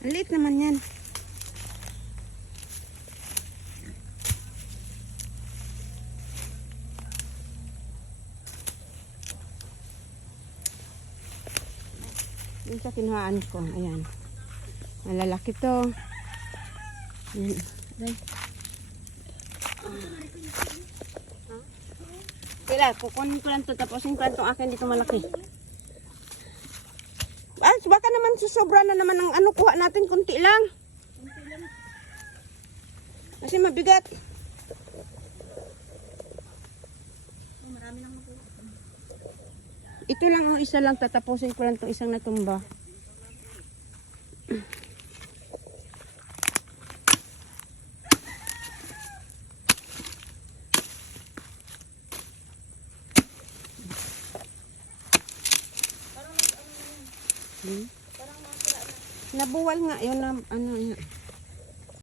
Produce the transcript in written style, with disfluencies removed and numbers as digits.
Ang liit naman yan. Yung sa kinuhaan ko, ayan. Malalaki to. Ayan. Sila, kukunin ko lang to, tapusin ko lang itong akin dito malaki. Ah, baka naman susobra na naman ang ano, kuha natin, kunti lang. Kasi mabigat. Ito lang ang isa lang, tatapusin ko lang itong isang natumba. Nabuwal nga yun na ano.